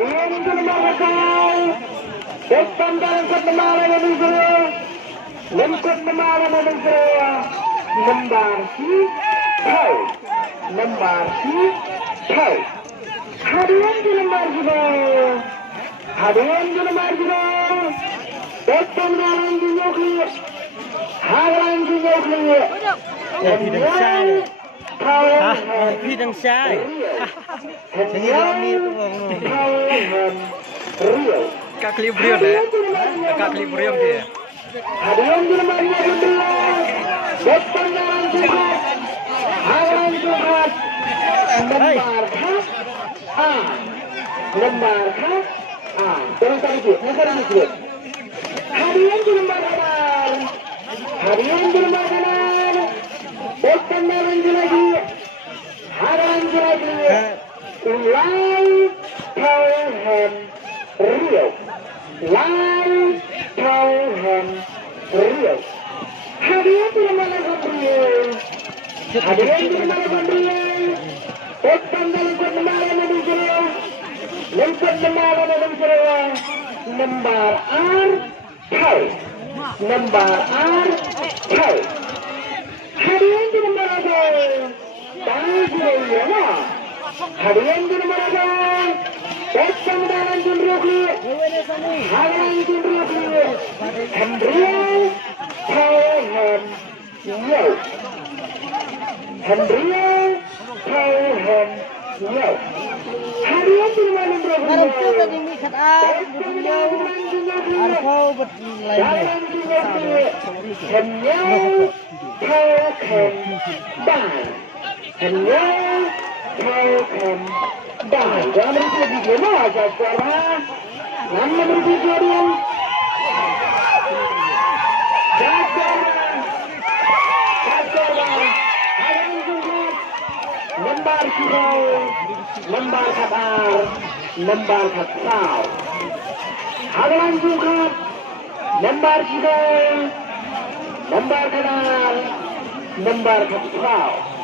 Hadirin ke lembar rekal. Depan dalam kot lembar yang disuruh. Lengkot lembar yang disuruh. Lembar si tau. Lembar si tau. Hadirin ke lembar juga. Hadirin ke lembar juga. Depan dalam dinyoki. Hadirin dinyoki. Phi đằng sai. Thế như là mi các clip riêng đấy, các clip riêng thì. Hadirin di lembarnya berdua. Depan dalam surat. Halaman surat. Lembar khas A. Lembar khas A. Tolong tarik sedikit. Hadirin di lembar kanan. Hadirin di lembar kanan. Depan dalam lagi. Halaman lagi. Live Tauhan Rio. Live Tauhan Rio. Hadirin di mana Rio? Hadirin di mana Rio? Depan dalam kot lembar yang Rio. Lengkap lembar yang Rio. Lembar R Tau. Lembar R Tau. Hadirin di lembar Tau. Tahu ya. Hadirin di lembar Tau. Depan dalam Rio. Hadirin di Rio. Hendrian Tauhan Rio. Hendrian Tauhan Rio. Hadirin di mana Kalau tu Rio? tadi ni kata beliau arfau berlain. Hendrian Tauhan Bai. Hendrian Tauhan Bai. Jangan berhenti di mana aja sekarang. Nama berbicara. Lembar kidau, lembar kabar, lembar katsau. Halaman sukat, lembar kidau, lembar kabar, lembar katsau.